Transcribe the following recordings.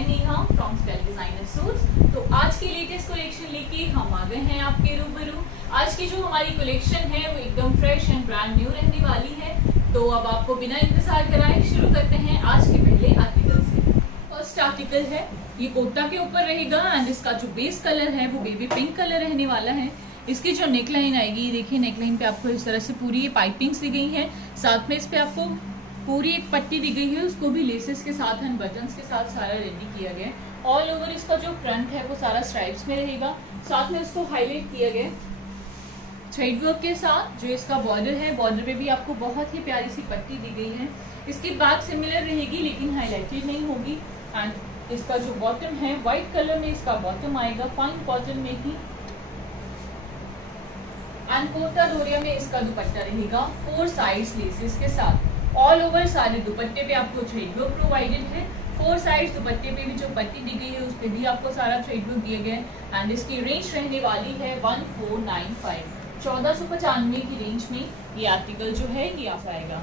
मैं Neha from style designer suits. तो आज की लेटेस्ट कलेक्शन लेके हम आ गए हैं आपके रूबरू। आज की जो हमारी कलेक्शन है वो एकदम फ्रेश एंड ब्रांड न्यू रहने वाली है। तो अब आपको बिना इंतजार कराए शुरू करते हैं आज के पहले आर्टिकल से। फर्स्ट आर्टिकल है, ये कोटा के ऊपर रहेगा एंड इसका जो बेस कलर है वो बेबी पिंक कलर रहने वाला है। इसकी जो नेकलाइन आएगी, देखिए नेकलाइन पे आपको इस तरह से पूरी ये पाइपिंग्स दी गई है। साथ में इस पे आपको पूरी एक पट्टी दी गई है, उसको भी लेसेस के साथ एंड बटन्स के साथ सारा रेडी किया गया है। ऑल ओवर इसका जो फ्रंट है वो सारा स्ट्राइप्स में रहेगा। साथ में इसको हाईलाइट किया गया थ्रेड वर्क के साथ। जो इसका बॉर्डर है, बॉर्डर पे भी आपको बहुत ही प्यारी सी पट्टी दी गई है। इसकी बैक सिमिलर रहेगी लेकिन हाईलाइटेड नहीं होगी। एंड इसका जो बॉटम है व्हाइट कलर में इसका बॉटम आएगा, फाइन कॉटन में ही। एंड कोटा डोरिया में इसका दुपट्टा रहेगा 4 साइड्स लेसेस के साथ। ऑल ओवर सारे दुपट्टे पे आपको थ्रेड वर्क प्रोवाइडेड है। 4 साइड्स दुपट्टे पे भी जो पट्टी दी गई है उस पे भी आपको सारा थ्रेड वर्क दिया गया है। एंड इसकी रेंज रहने वाली है 1495, 1495 की रेंज में ये आर्टिकल जो है ये आ जाएगा।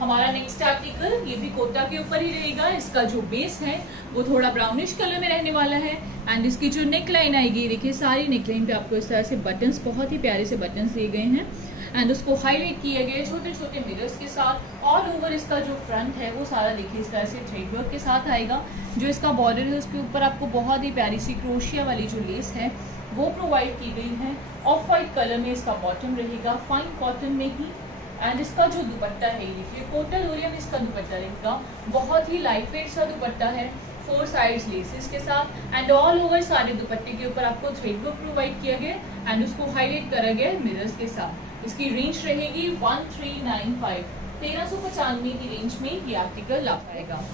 हमारा नेक्स्ट आर्टिकल ये भी कोटा के ऊपर ही रहेगा। इसका जो बेस है वो थोड़ा ब्राउनिश कलर में रहने वाला है। एंड इसकी जो नेक लाइन आएगी, देखिए सारी नेक लाइन पे आपको इस तरह से बटन्स, बहुत ही प्यारे से बटन्स दिए गए हैं। एंड उसको हाईलाइट किया गया छोटे छोटे मिरर्स के साथ। ऑल ओवर इसका जो फ्रंट है वो सारा देखिए इस तरह से थ्रेड वर्क के साथ आएगा। जो इसका बॉर्डर है उसके ऊपर आपको बहुत ही प्यारी सी क्रोशिया वाली जो लेस है वो प्रोवाइड की गई है। ऑफ वाइट कलर में इसका बॉटम रहेगा, फाइन कॉटन में ही। एंड इसका जो दुपट्टा है, देखिए कोटा डोरिया में इसका दुपट्टा रहेगा, बहुत ही लाइट वेट सा दुपट्टा है, 4 साइड्स लेसेस के साथ। एंड ऑल ओवर सारे दुपट्टे के ऊपर आपको थ्रेड वर्क प्रोवाइड किया गया एंड उसको हाईलाइट करा गया मिरर्स के साथ। इसकी रेंज रहेगी 1395, 1395 की रेंज में ये आर्टिकल आ पाएगा।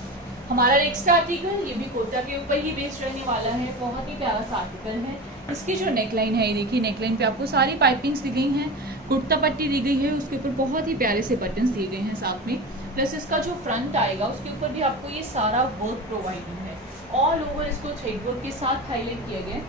हमारा नेक्स्ट आर्टिकल ये भी कोटा के ऊपर ही बेस्ड रहने वाला है, बहुत ही प्यारा सा आर्टिकल है। इसकी जो नेकलाइन है, देखिए नेकलाइन पे आपको सारी पाइपिंग्स दी गई हैं, कुर्ता पट्टी दी गई है, उसके ऊपर बहुत ही प्यारे से बटन्स दिए गए हैं साथ में। प्लस इसका जो फ्रंट आएगा उसके ऊपर भी आपको ये सारा वर्क प्रोवाइडेड है। ऑल ओवर इसको थ्रेड वर्क के साथ हाईलाइट किया गया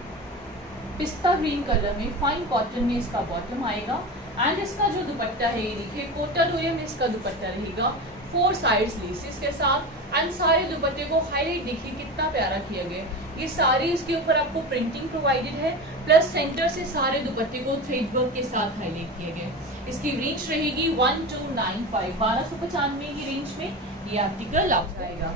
पिस्ता ग्रीन कलर में, फाइन कॉटन में इसका बॉटम आएगा। एंड इसका जो दुपट्टा है ये देखिए कोटा डोरिया में इसका दुपट्टा रहेगा 4 साइड्स लेसेस के साथ। एंड सारे दुपट्टे को हाईलाइट देखिए कितना प्यारा किया गया। ये सारी इसके ऊपर आपको प्रिंटिंग प्रोवाइडेड है, प्लस सेंटर से सारे दुपट्टे को थ्रेड वर्क के साथ हाईलाइट किया गया। इसकी रेंज रहेगी 1295, 1295 की रेंज में ये आर्टिकल आ जाएगा।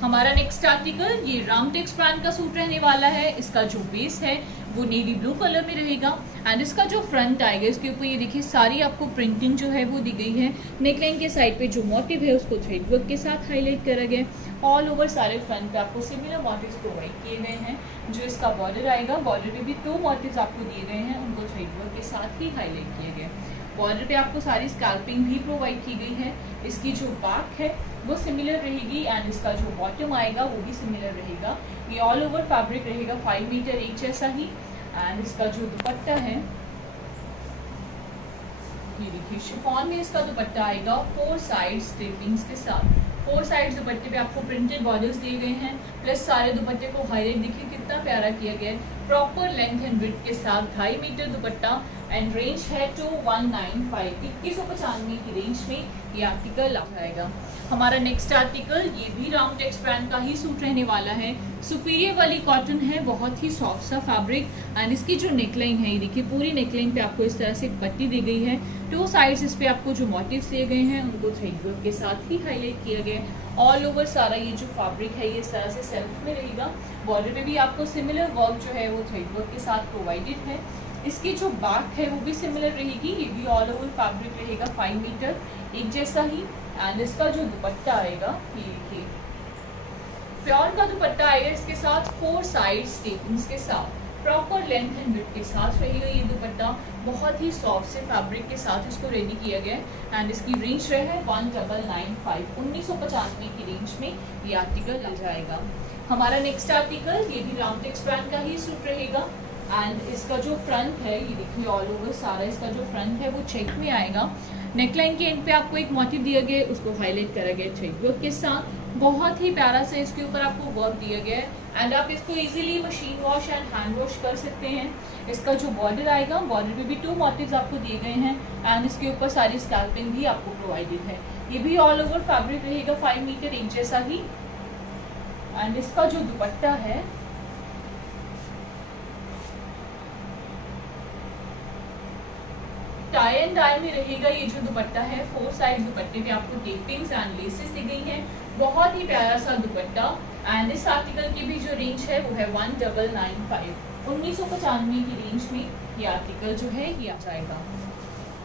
हमारा नेक्स्ट आर्टिकल ये रामटेक्स ब्रांड का सूट रहने वाला है। इसका जो बेस है वो नेवी ब्लू कलर में रहेगा। एंड इसका जो फ्रंट आएगा इसके ऊपर ये देखिए सारी आपको प्रिंटिंग जो है वो दी गई है। नेकलाइन के साइड पे जो मोटिव है उसको थ्रेड वर्क के साथ हाईलाइट करा गया। ऑल ओवर सारे फ्रंट पे आपको सिमिलर मोटिव्स प्रोवाइड किए गए हैं। जो इसका बॉर्डर आएगा, बॉर्डर पे भी 2 मोटिव्स आपको दिए गए हैं, उनको थ्रेड वर्क के साथ ही हाईलाइट किया गया। बॉर्डर पे आपको सारी स्कैल्पिंग भी प्रोवाइड की गई है। इसकी जो बैक है वो सिमिलर रहेगी एंड इसका जो बॉटम आएगा वो भी सिमिलर रहेगा। ये ऑल ओवर फैब्रिक रहेगा 5 मीटर एक जैसा ही। एंड इसका जो दुपट्टा है ये देखिए शिफॉन में इसका दुपट्टा आएगा 4 साइड स्ट्रिपिंग्स के साथ। 4 साइड्स दुपट्टे पे आपको प्रिंटेड बॉर्डर्स दिए गए हैं, प्लस सारे दुपट्टे को हाईलाइट देखिए कितना प्यारा किया गया है। प्रॉपर लेंथ एंड विड्थ के साथ 2.5 मीटर दुपट्टा। एंड रेंज है 2195, 2195 की रेंज में ये आर्टिकल आ जाएगा। हमारा नेक्स्ट आर्टिकल ये भी रामटेक्स ब्रांड का ही सूट रहने वाला है। सुपीरियर वाली कॉटन है, बहुत ही सॉफ्ट सा फैब्रिक। एंड इसकी जो नेकलाइन है ये देखिए पूरी नेकलाइन पे आपको इस तरह से पट्टी दी गई है। 2 साइड्स इस पे आपको जो मोटिव्स दिए गए हैं उनको थ्रेड वर्क के साथ ही हाईलाइट किया गया है। ऑल ओवर सारा ये जो फैब्रिक है ये इस तरह से सेल्फ में रहेगा। बॉर्डर पे भी आपको सिमिलर वर्क जो है वो थ्रेड वर्क के साथ प्रोवाइडेड है। इसकी जो बैक है वो भी सिमिलर रहेगी, ये भी ऑल ओवर फैब्रिक रहेगा 5 मीटर एक जैसा ही। एंड इसका जो दुपट्टा आएगा ये देखिए प्योर का दुपट्टा आएगा, इसके साथ 4 साइड स्टेपिंग्स के साथ प्रॉपर लेंथ एंड विड्थ के साथ रहेगा ये दुपट्टा। बहुत ही सॉफ्ट से फैब्रिक के साथ इसको रेडी किया गया है। एंड इसकी रेंज रहे 1995, 1995 की रेंज में ये आर्टिकल आ जाएगा। हमारा नेक्स्ट आर्टिकल ये भी रामटेक्स ब्रांड का ही सूट रहेगा। एंड इसका जो फ्रंट है ये देखिए ऑल ओवर सारा इसका जो फ्रंट है वो चेक में आएगा। नेकलाइन के एंड पे आपको एक मोटिव दिया गया है, उसको हाईलाइट करा गया थ्रेड वर्क के साथ। बहुत ही प्यारा से इसके ऊपर आपको वर्क दिया गया है एंड आप इसको easily machine wash and hand wash कर सकते हैं। इसका जो बॉर्डर आएगा, बॉर्डर पे भी 2 मोटिव्स आपको दिए गए हैं एंड इसके ऊपर सारी स्कैल्पिंग भी आपको प्रोवाइडेड है। ये भी ऑल ओवर फैब्रिक रहेगा 5 मीटर एक जैसा ही। एंड इसका जो दुपट्टा है टाई एंड डाई में रहेगा। ये जो दुपट्टा है 4 साइड दुपट्टे पे आपको टेपिंग्स एंड लेसेस दी गई है। बहुत ही प्यारा सा दुपट्टा। एंड इस आर्टिकल की भी जो रेंज है वो है 1995 1995 की रेंज में ये आर्टिकल जो है ये आ जाएगा।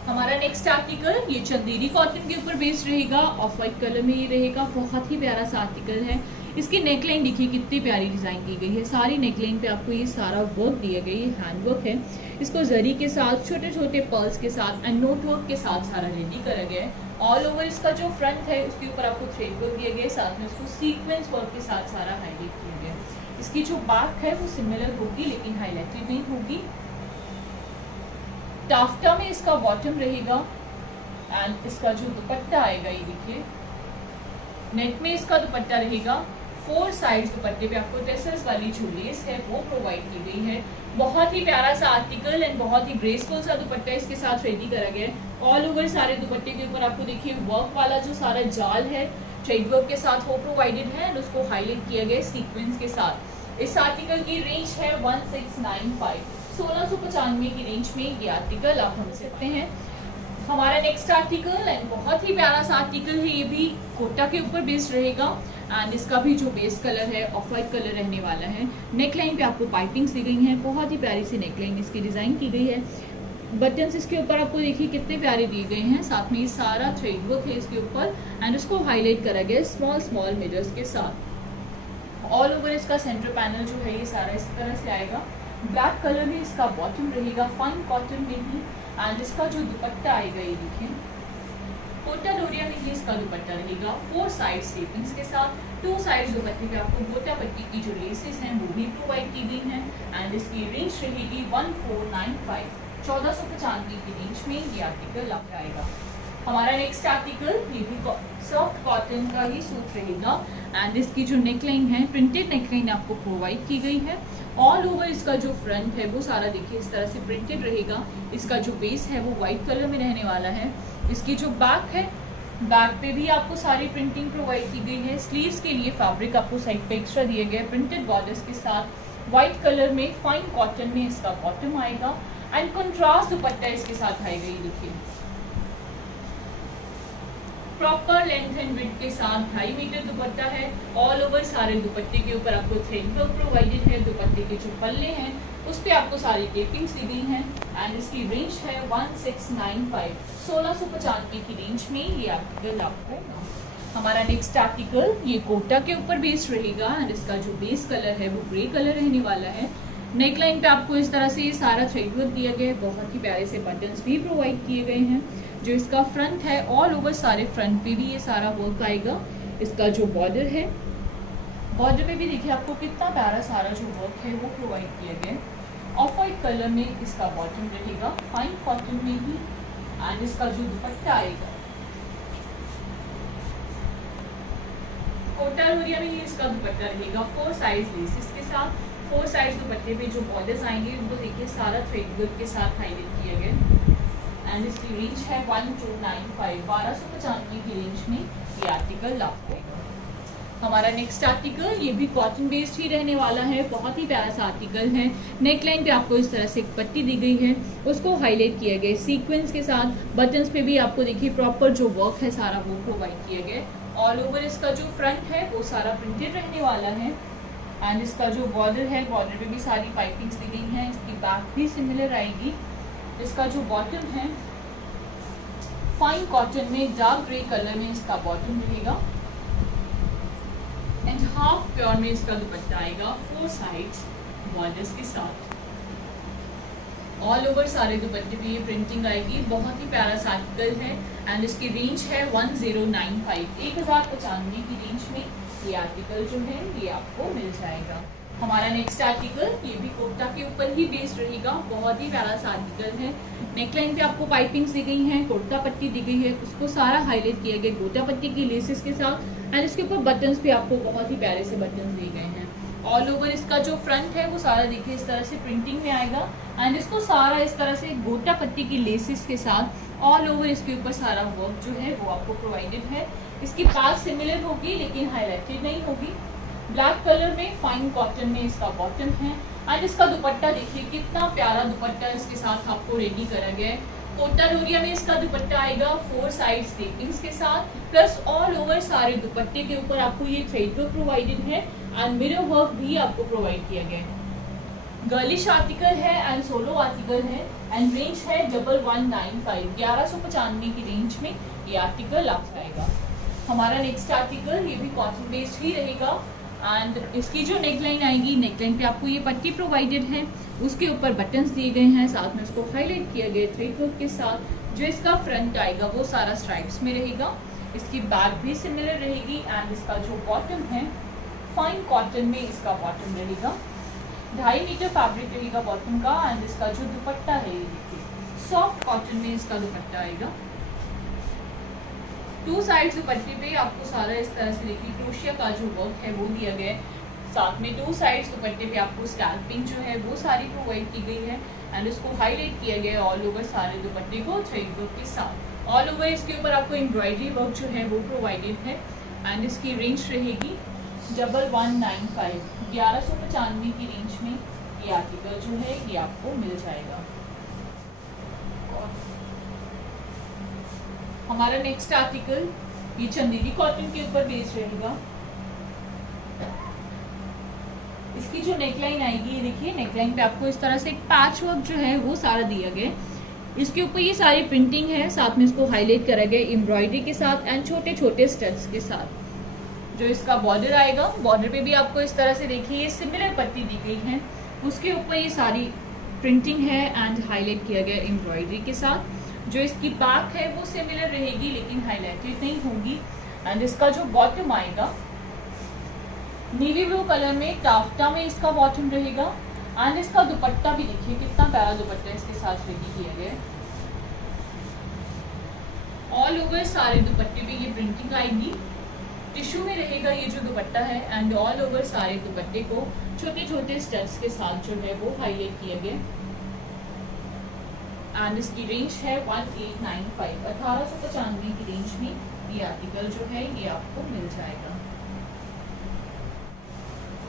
हमारा नेक्स्ट आर्टिकल ये चंदेरी कॉटन के ऊपर बेस्ड रहेगा। ऑफ वाइट कलर में ये रहेगा। बहुत ही प्यारा सा आर्टिकल है। इसकी नेकलाइन देखिए कितनी प्यारी डिजाइन की गई है। सारी नेकलाइन पे आपको ये सारा वर्क दिया गया, ये हैंड वर्क है। इसको जरी के साथ छोटे छोटे पर्ल्स के साथ एंड नोट वर्क के साथ सारा रेडी करा गया है। ऑल ओवर इसका जो फ्रंट है उसके ऊपर आपको थ्रेड वर्क दिया गया है, साथ में उसको सीक्वेंस वर्क के साथ सारा हाईलाइट किया गया है। इसकी जो बैक है वो सिमिलर होगी लेकिन हाईलाइटेड नहीं होगी। टाफ्टा में इसका बॉटम रहेगा एंड इसका जो दुपट्टा आएगा ये देखिए नेट में इसका दुपट्टा रहेगा। 4 साइड दुपट्टे पे आपको टेसल्स वाली जो लेस है वो प्रोवाइड की गई है। बहुत ही प्यारा सा आर्टिकल एंड बहुत ही ग्रेसफुल सा दुपट्टा इसके साथ रेडी करा गया है। ऑल ओवर सारे दुपट्टे के ऊपर आपको देखिए वर्क वाला जो सारा जाल है थ्रेड वर्क के साथ वो प्रोवाइडेड है एंड उसको हाईलाइट किया गया सीक्वेंस के साथ। इस आर्टिकल की रेंज है 1695 1695 की रेंज में ये आर्टिकल आप हम सकते हैं। हमारा नेक्स्ट आर्टिकल एंड बहुत ही प्यारा सा आर्टिकल है। ये भी कोटा के ऊपर बेस्ड रहेगा एंड इसका भी जो बेस कलर है ऑफ वाइट कलर रहने वाला है। नेकलाइन पे आपको पाइपिंग्स दी गई हैं। बहुत ही प्यारी सी नेकलाइन इसकी डिजाइन की गई है। बटन्स इसके ऊपर आपको देखिए कितने प्यारे दिए गए हैं। साथ में ये सारा थ्रेड वर्क है इसके ऊपर एंड उसको हाईलाइट करा गया स्मॉल स्मॉल मिरर्स के साथ। ऑल ओवर इसका सेंटर पैनल जो है ये सारा इस तरह से आएगा। ब्लैक कलर में इसका बॉटम रहेगा फाइन कॉटन में ही एंड इसका जो दुपट्टा आएगा ये देखिए कोटा डोरिया में ही इसका दुपट्टा रहेगा। 4 साइड स्टेपिंग्स के साथ 2 साइड दुपट्टे पे आपको गोटा पट्टी की जो लेसेस हैं वो भी प्रोवाइड की गई हैं एंड इसकी रेंज रहेगी 1495 1495 की रेंज में ये आर्टिकल आप आएगा। हमारा नेक्स्ट आर्टिकल ये भी सॉफ्ट कॉटन का ही सूट रहेगा एंड इसकी जो नेकलाइन है प्रिंटेड नेकलाइन आपको प्रोवाइड की गई है। ऑल ओवर इसका जो फ्रंट है वो सारा देखिए इस तरह से प्रिंटेड रहेगा। इसका जो बेस है वो व्हाइट कलर में रहने वाला है। इसकी जो बैक है बैक पे भी आपको सारी प्रिंटिंग प्रोवाइड की गई है। स्लीव्स के लिए फैब्रिक आपको साइड पे एक्स्ट्रा दिया गया है प्रिंटेड बॉर्डर्स के साथ। व्हाइट कलर में फाइन कॉटन में इसका बॉटम आएगा एंड कंट्रास्ट दुपट्टा इसके साथ आएगा। ये देखिए प्रॉपर लेंथ एंड विड्थ के साथ 2.5 मीटर दुपट्टा है। ऑल ओवर सारे दुपट्टे के ऊपर आपको थ्रेड वर्क प्रोवाइडेड है। दुपट्टे के जो पल्ले हैं उस पे आपको सारी टेपिंग्स दी गई हैं एंड इसकी रेंज है 1695 1695 की रेंज में ये आर्टिकल आपको। हमारा नेक्स्ट आर्टिकल ये कोटा के ऊपर बेस्ड रहेगा एंड इसका जो बेस कलर है वो ग्रे कलर रहने वाला है। नेकलाइन पे आपको इस तरह से ये सारा थ्रेड वर्क दिया गया है। बहुत ही प्यारे से बटन्स भी प्रोवाइड किए गए हैं। जो इसका फ्रंट है ऑल ओवर सारे फ्रंट पे भी ये सारा वर्क आएगा। इसका जो बॉर्डर है बॉर्डर पे भी देखिए आपको कितना प्यारा सारा जो वर्क है वो प्रोवाइड किया गया है। ऑफ वाइट कलर में इसका बॉटम रहेगा फाइन कॉटन में ही एंड इसका जो दुपट्टा आएगा कोटा डोरिया में ही इसका दुपट्टा रहेगा। 4 साइड लेसेस के साथ 4 साइड दुपट्टे पे जो बॉर्डर्स आएंगे उनको देखिए सारा थ्रेड वर्क के साथ हाईलाइट किया गया एंड इसकी रेंज है 1295 1295 की रेंज में ये आर्टिकल आपको। हमारा नेक्स्ट आर्टिकल ये भी कॉटन बेस्ड ही रहने वाला है। बहुत ही प्यारा सा आर्टिकल है। नेकलाइन पे आपको इस तरह से एक पट्टी दी गई है उसको हाईलाइट किया गया सीक्वेंस के साथ। बटन्स पे भी आपको देखिए प्रॉपर जो वर्क है सारा वो प्रोवाइड किया गया। ऑल ओवर इसका जो फ्रंट है वो सारा प्रिंटेड रहने वाला है एंड इसका जो बॉर्डर है बॉर्डर पे भी सारी पाइपिंग्स दी गई हैं। इसकी बैक भी सिमिलर आएगी। इसका जो बॉटम है फाइन कॉटन में डार्क ग्रे कलर में इसका बॉटम रहेगा एंड हाफ प्योर में इसका दुपट्टा आएगा 4 साइड्स बॉर्डर्स के साथ। ऑल ओवर सारे दुपट्टे पे ये प्रिंटिंग आएगी। बहुत ही प्यारा सा आर्टिकल है एंड इसकी रेंज है 1095 1095 की रेंज में ये आर्टिकल जो है ये आपको मिल जाएगा। हमारा नेक्स्ट आर्टिकल ये भी कोटा के ऊपर ही बेस्ड रहेगा। बहुत ही प्यारा सा आर्टिकल है। नेकलाइन पे आपको पाइपिंग्स दी गई हैं, कोटा पट्टी दी गई है, उसको सारा हाईलाइट किया गया गोटा पट्टी की लेसेस के साथ एंड इसके ऊपर बटन्स पे आपको बहुत ही प्यारे से बटन्स दिए गए हैं। ऑल ओवर इसका जो फ्रंट है वो सारा देखिए इस तरह से प्रिंटिंग में आएगा एंड इसको सारा इस तरह से गोटा पट्टी की लेसेस के साथ ऑल ओवर इसके ऊपर सारा वर्क जो है वो आपको प्रोवाइडेड है। इसकी बैक सिमिलर होगी लेकिन हाईलाइटेड नहीं होगी। ब्लैक कलर में फाइन कॉटन में इसका बॉटम है। एंड इसका दुपट्टा देखिए कितना प्यारा दुपट्टा इसके साथ आपको रेडी करा गया है। कोटा डोरिया में इसका दुपट्टा आएगा 4 साइड स्टेपिंग्स के साथ, प्लस ऑल ओवर सारे दुपट्टे के ऊपर आपको ये थ्रेड वर्क प्रोवाइडेड है एंड मिरर वर्क भी आपको प्रोवाइड किया गया है। गर्लिश आर्टिकल है एंड सोलो आर्टिकल है एंड रेंज है 1195 1195 की रेंज में ये आर्टिकल आपको आएगा। हमारा नेक्स्ट आर्टिकल ये भी कॉटन बेस्ड ही रहेगा एंड इसकी जो नेकलाइन आएगी, नेकलाइन पे आपको ये पट्टी प्रोवाइडेड है, उसके ऊपर बटन्स दिए गए हैं, साथ में उसको हाईलाइट किया गया थ्रेड वर्क के साथ। जो इसका फ्रंट आएगा वो सारा स्ट्राइप्स में रहेगा, इसकी बैक भी सिमिलर रहेगी एंड इसका जो बॉटम है फाइन कॉटन में इसका बॉटम रहेगा। 2.5 मीटर फैब्रिक रहेगा बॉटम का एंड इसका जो दुपट्टा है ये देखिए सॉफ्ट कॉटन में इसका दुपट्टा आएगा। 2 साइड दुपट्टे पे आपको सारा इस तरह से देखिए क्रोशिया का जो वर्क है वो दिया गया है। साथ में 2 साइड्स दुपट्टे पे आपको स्कैल्पिंग जो है वो सारी प्रोवाइड की गई है एंड इसको हाईलाइट किया गया है ऑल ओवर सारे दुपट्टे को थ्रेड वर्क के साथ। ऑल ओवर इसके ऊपर आपको एम्ब्रॉयडरी वर्क जो है वो प्रोवाइडेड है एंड इसकी रेंज रहेगी 1195 1195 की रेंज में ये आर्टिकल जो है ये आपको मिल जाएगा। हमारा नेक्स्ट आर्टिकल ये चंदेरी कॉटन के ऊपर बेस्ड रहेगा। इसकी जो नेकलाइन आएगी ये देखिए नेकलाइन पे आपको इस तरह से एक पैच वर्क जो है वो सारा दिया गया। इसके ऊपर ये सारी प्रिंटिंग है, साथ में इसको हाईलाइट करा गया एम्ब्रॉयडरी के साथ एंड छोटे छोटे स्टड्स के साथ। जो इसका बॉर्डर आएगा, बॉर्डर पे भी आपको इस तरह से देखिए ये सिमिलर पट्टी दी गई है, उसके ऊपर ये सारी प्रिंटिंग है एंड हाईलाइट किया गया एम्ब्रॉयडरी के साथ। जो इसकी बैक है वो सिमिलर रहेगी लेकिन हाईलाइटेड नहीं होगी एंड इसका जो बॉटम आएगा नेवी ब्लू कलर में टाफ्टा में इसका बॉटम रहेगा एंड इसका दुपट्टा भी देखिए कितना प्यारा दुपट्टा इसके साथ रेडी किया गया है। ऑल ओवर सारे दुपट्टे पे ये प्रिंटिंग आएगी, टिश्यू में रहेगा ये जो दुपट्टा है एंड ऑल ओवर सारे दुपट्टे को छोटे छोटे स्टड्स के साथ जो है वो हाईलाइट किया गया एंड इसकी रेंज है 1895 1895 की रेंज में ये आर्टिकल जो है ये आपको मिल जाएगा।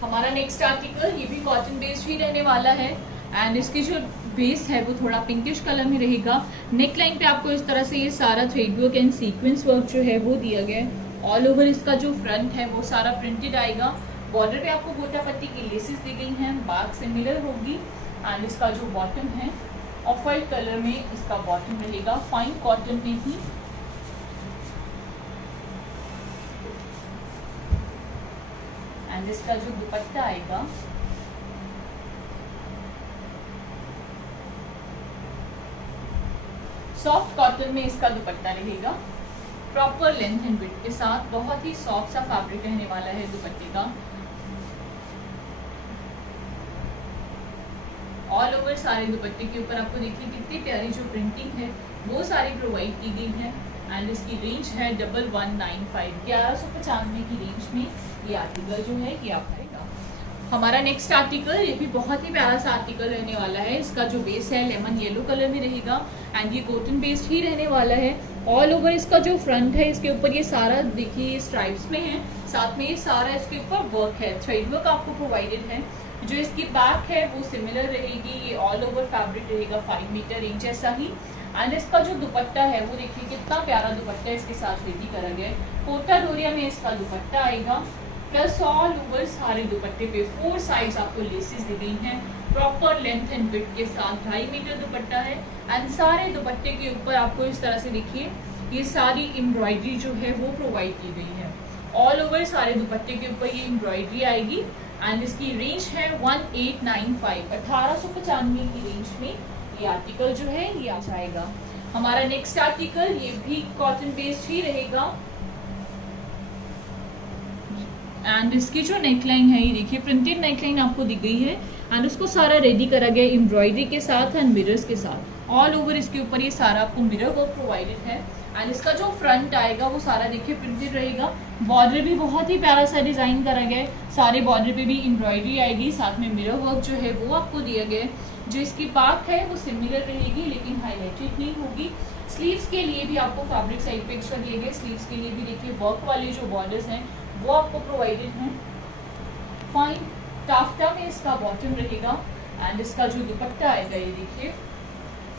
हमारा नेक्स्ट आर्टिकल ये भी कॉटन बेस्ड ही रहने वाला है एंड इसकी जो बेस है वो थोड़ा पिंकिश कलर में रहेगा। नेकलाइन पे आपको इस तरह से ये सारा thread work and sequence work जो है वो दिया गया है। ऑल ओवर इसका जो फ्रंट है वो सारा प्रिंटेड आएगा। बॉर्डर पे आपको गोटा पट्टी की लेसेस दी गई हैं, बैक सिमिलर होगी एंड इसका जो बॉटम है ऑफ वाइट कलर में इसका बॉटम रहेगा, फाइन कॉटन में ही। एंड इसका जो दुपट्टा आएगा सॉफ्ट कॉटन में इसका दुपट्टा रहेगा, प्रॉपर लेंथ एंड विड्थ के साथ। बहुत ही सॉफ्ट सा फैब्रिक रहने वाला है दुपट्टे का। ऑल ओवर सारे दुपट्टे के ऊपर आपको देखिए कितनी प्यारी जो प्रिंटिंग है वो सारी प्रोवाइड की गई है एंड इसकी रेंज है 1195 1195 की रेंज में ये आर्टिकल जो है ये आपका आएगा। हमारा नेक्स्ट आर्टिकल ये भी बहुत ही प्यारा सा आर्टिकल रहने वाला है। इसका जो बेस है लेमन येलो कलर में रहेगा एंड ये कॉटन बेस्ड ही रहने वाला है। ऑल ओवर इसका जो फ्रंट है इसके ऊपर ये सारा देखिए ये स्ट्राइप्स में है, साथ में ये सारा इसके ऊपर वर्क है, थ्रेड वर्क आपको प्रोवाइडेड है। जो इसकी बैक है वो सिमिलर रहेगी, ये ऑल ओवर फैब्रिक रहेगा 5 मीटर रेंज जैसा ही एंड इसका जो दुपट्टा है वो देखिए कितना प्यारा दुपट्टा इसके साथ रेडी करा गया है। कोटा डोरिया में इसका दुपट्टा आएगा, प्लस ऑल ओवर सारे दुपट्टे पे 4 साइड्स आपको लेसेस दी गई हैं, प्रॉपर लेंथ एंड विड्थ के साथ 2.5 मीटर दुपट्टा है एंड सारे दुपट्टे के ऊपर आपको इस तरह से देखिए ये सारी एम्ब्रॉयडरी जो है वो प्रोवाइड की गई है। ऑल ओवर सारे दुपट्टे के ऊपर ये एम्ब्रॉयडरी आएगी एंड इसकी रेंज है 1895 1895 की रेंज में ये आर्टिकल जो है ये आ जाएगा। हमारा नेक्स्ट आर्टिकल ये भी कॉटन बेस्ड ही रहेगा एंड इसकी जो नेकलाइन है ये देखिए प्रिंटेड नेकलाइन आपको दी गई है एंड उसको सारा रेडी करा गया एम्ब्रॉयडरी के साथ एंड मिरर्स के साथ। ऑल ओवर इसके ऊपर ये सारा आपको मिरर वर्क प्रोवाइडेड है एंड इसका जो फ्रंट आएगा वो सारा देखिए प्रिंटेड रहेगा। बॉर्डर भी बहुत ही प्यारा सा डिजाइन करा गया है, सारे बॉर्डर पे भी एम्ब्रॉयडरी आएगी, साथ में मिरर वर्क जो है वो आपको दिया गया है। जो इसकी बैक है वो सिमिलर रहेगी लेकिन हाईलाइटेड नहीं होगी। स्लीव्स के लिए भी आपको फैब्रिक साइड पे एक्स्ट्रा दिए गए, स्लीव्स के लिए भी देखिए वर्क वाले जो बॉर्डर्स हैं वो आपको प्रोवाइडेड हैं फाइन टाफ्टा में इसका बॉटम रहेगा एंड इसका जो दुपट्टा आएगा ये देखिए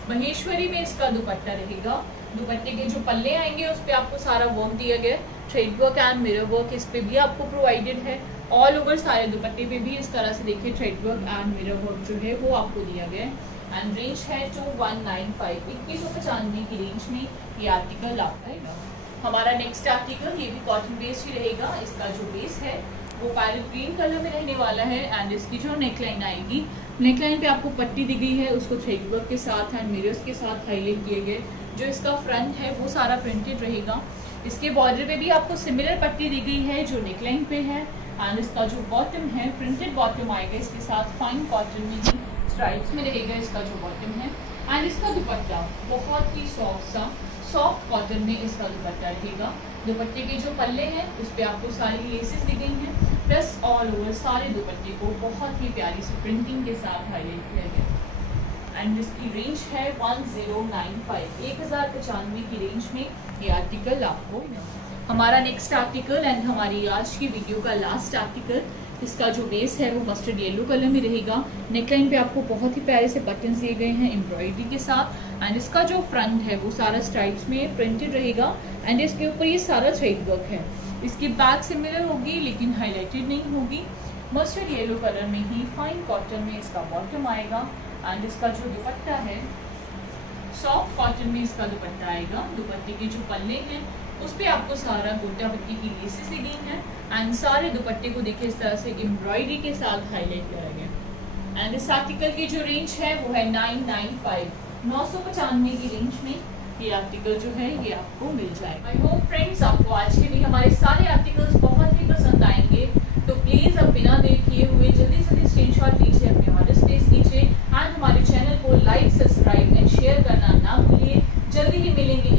महेश्वरी में इसका दुपट्टा रहेगा। दुपट्टे के जो पल्ले आएंगे उस पे आपको सारा वर्क दिया गया, thread work and mirror work इस पे भी आपको प्रोवाइडेड है। ऑल ओवर सारे दुपट्टे पे भी इस तरह से देखिए thread work and mirror work जो है वो आपको दिया गया है एंड रेंज है 2195 2195 की रेंज में ये आर्टिकल आपका रहेगा। हमारा नेक्स्ट आर्टिकल ये भी कॉटन बेस्ड ही रहेगा। इसका जो बेस है वो पैरेट ग्रीन कलर में रहने वाला है एंड इसकी जो नेकलाइन आएगी, नेकलाइन पे आपको पट्टी दी गई है, उसको थ्रेड वर्क के साथ एंड मिरर्स के साथ हाईलाइट किए गए। जो इसका फ्रंट है वो सारा प्रिंटेड रहेगा। इसके बॉर्डर पे भी आपको सिमिलर पट्टी दी गई है जो नेकलाइन पे है एंड इसका जो बॉटम है प्रिंटेड बॉटम आएगा इसके साथ, फाइन कॉटन में ही स्ट्राइप्स में रहेगा इसका जो बॉटम है एंड इसका दुपट्टा बहुत ही सॉफ्ट कॉटन में इसका दुपट्टा रहेगा। दुपट्टे के जो पल्ले हैं उस पर आपको सारी लेसेस दी गई हैं, प्लस ऑल ओवर सारे दुपट्टे को बहुत ही प्यारी सी प्रिंटिंग के साथ हाईलाइट किया गया एंड इसकी रेंज है 1095 1095 की रेंज में ये आर्टिकल आपको। हमारा नेक्स्ट आर्टिकल एंड हमारी आज की वीडियो का लास्ट आर्टिकल, इसका जो बेस है वो मस्टर्ड येलो कलर में रहेगा। नेकलाइन पे आपको बहुत ही प्यारे से बटन्स दिए गए हैं एम्ब्रॉयडरी के साथ एंड इसका जो फ्रंट है वो सारा स्ट्राइप्स में प्रिंटेड रहेगा एंड इसके ऊपर ये सारा थ्रेड वर्क है। इसकी बैक सिमिलर होगी लेकिन हाईलाइटेड नहीं होगी। मस्टर्ड येलो कलर में ही फाइन कॉटन में इसका बॉटम आएगा एंड इसका जो दुपट्टा है सॉफ्ट कॉटन में इसका दुपट्टा आएगा। दुपट्टे के जो पल्ले हैं उस पर आपको सारा गोटा पट्टी की लेसेस दी गई हैं एंड सारे दुपट्टे को देखिए इस तरह से एम्ब्रॉयडरी के साथ हाईलाइट किया गया एंड इस आर्टिकल की जो रेंज है वो है 995 की रेंज में ये आर्टिकल जो है ये आपको मिल जाएगा। आई होप फ्रेंड्स आपको आज के भी हमारे सारे आर्टिकल्स बहुत ही पसंद आएंगे, तो प्लीज अब बिना देर किए हुए जल्दी से स्क्रीनशॉट लीजिए, अपने ऑर्डर प्लेस कीजिए एंड हमारे चैनल को लाइक सब्सक्राइब एंड शेयर करना ना भूलिए। जल्दी ही मिलेंगे